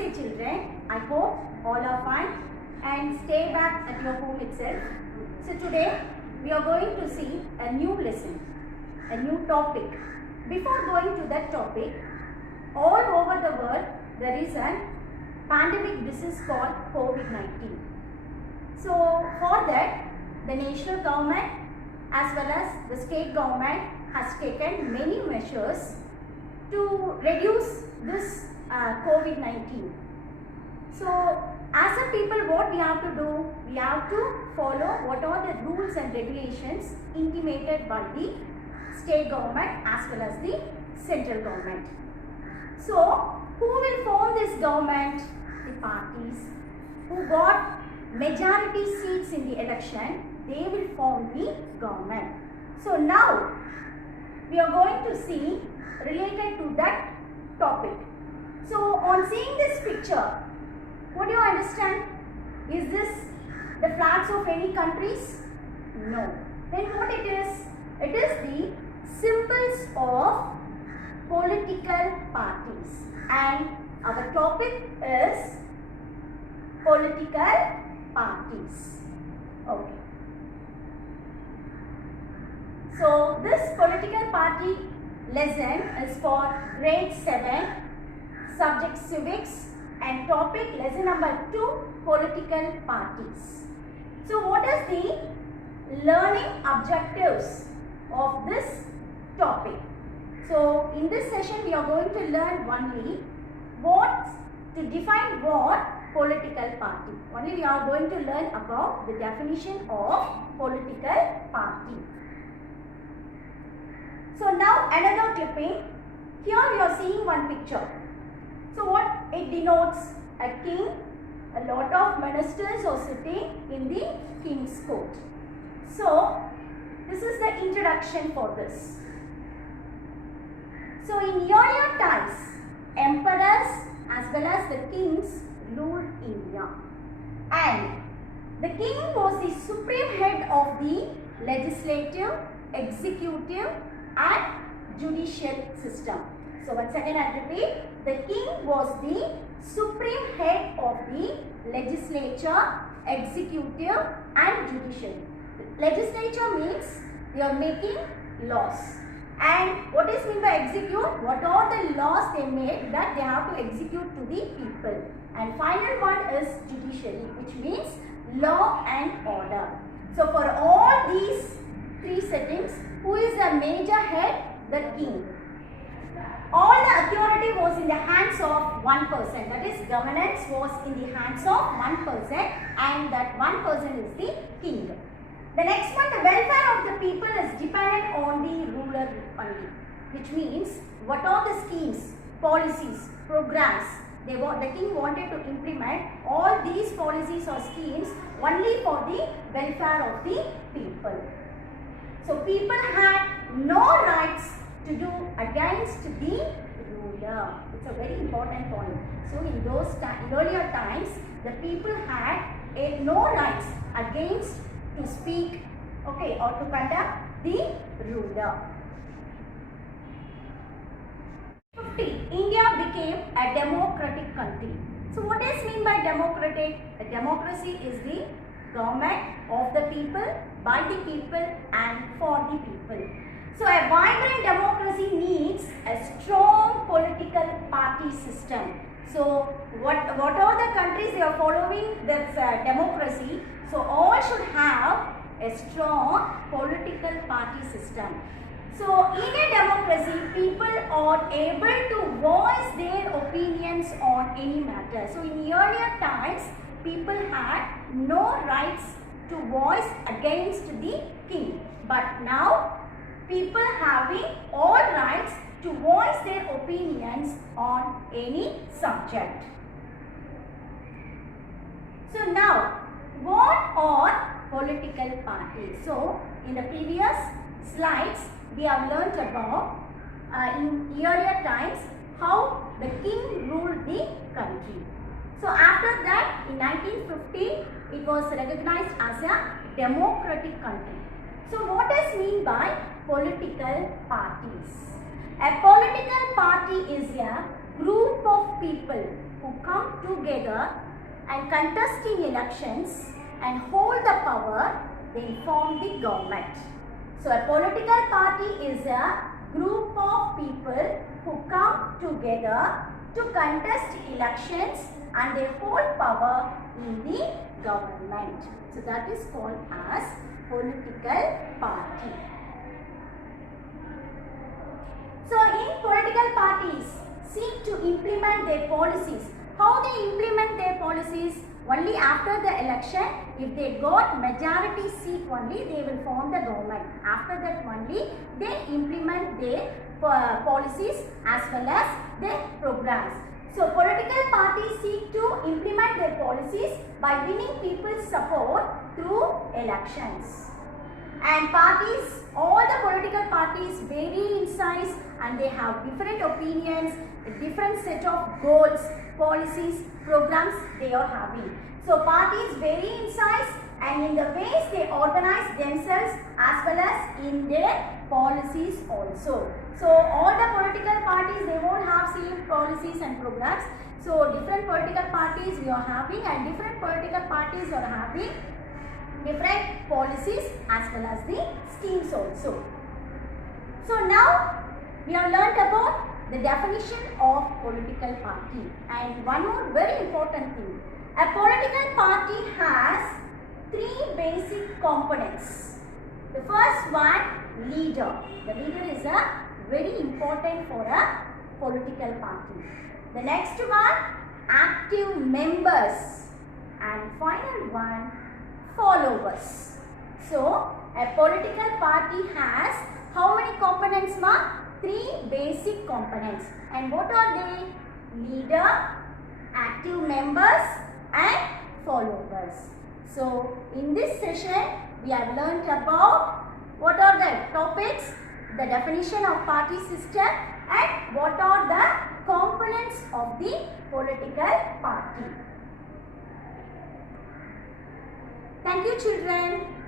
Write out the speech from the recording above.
Namaste children, I hope all are fine and stay back at your home itself. So today we are going to see a new lesson, a new topic. Before going to that topic, all over the world there is a pandemic disease called COVID-19. So for that, the national government as well as the state government has taken many measures to reduce this COVID-19. So as a people, what we have to do? We have to follow what are the rules and regulations intimated by the state government as well as the central government. So who will form this government? The parties who got majority seats in the election, they will form the government. So now we are going to see related to that topic. So on seeing this picture, what do you understand? Is this the flags of any countries? No. Then what it is? It is the symbols of political parties, and our topic is political parties. Okay. So this political party lesson is for grade 7, subject civics, and topic lesson number 2, political parties. So what is the learning objectives of this topic? So in this session we are going to learn only to define what political party. Only we are going to learn about the definition of political party. So now another clipping. Here we are seeing one picture. So what it denotes? A king, a lot of ministers are sitting in the king's court. So this is the introduction for this. So in earlier times, emperors as well as the kings ruled India, and the king was the supreme head of the legislative, executive and judicial system. So once again I repeat, the king was the supreme head of the legislature, executive and judicial. Legislature means they are making laws. And what is meant by execute? What are the laws they made that they have to execute to the people. And final one is judiciary, which means law and order. So for all these three settings, who is the major head? The king. All the authority was in the hands of one person. That is, governance was in the hands of one person, and that one person is the king. The next one, the welfare of the people is dependent on the ruler only, which means what are the schemes, policies, programs the king wanted to implement. All these policies or schemes only for the welfare of the people. So people had no rights to do against the ruler. It's a very important point. So in those earlier times, the people had no rights against to speak, okay, or to conduct the ruler. 50. India became a democratic country. So what is mean by democratic? A democracy is the government of the people, by the people and for the people. So a vibrant democracy needs a strong political party system. So what are the countries they are following this democracy? So all should have a strong political party system. So in a democracy, people are able to voice their opinions on any matter. So in earlier times, people had no rights to voice against the king. But now, people having all rights to voice their opinions on any subject. So now, what are political parties? So in the previous slides, we have learnt about in earlier times how the king ruled the country. So after that, in 1950, it was recognized as a democratic country. So what is mean by political parties? A political party is a group of people who come together and contest in elections and hold the power, they form the government. So a political party is a group of people who come together to contest elections and they hold power in the government. So that is called as political party. So in political parties seek to implement their policies. How they implement their policies? Only after the election, if they got majority seat only, they will form the government. After that only, they implement their policies as well as their programs. So political parties seek to implement their policies by winning people's support through elections. And parties, all the political parties vary in size and they have different opinions, a different set of goals, policies, programs they are having. So parties vary in size and in the ways they organize themselves as well as in their policies also. So all the political parties, they won't have same policies and programs. So different political parties we are having and different political parties are having different policies as well as the schemes also. So now we have learnt about the definition of political party, and one more very important thing. A political party has three basic components. The first one, leader. The leader is a very important for a political party. The next one, active members, and final one, followers. So a political party has how many components, ma? Three basic components. And what are they? Leader, active members and followers. So in this session we have learnt about what are the topics, the definition of party system and what are the components of the political party. Thank you, children.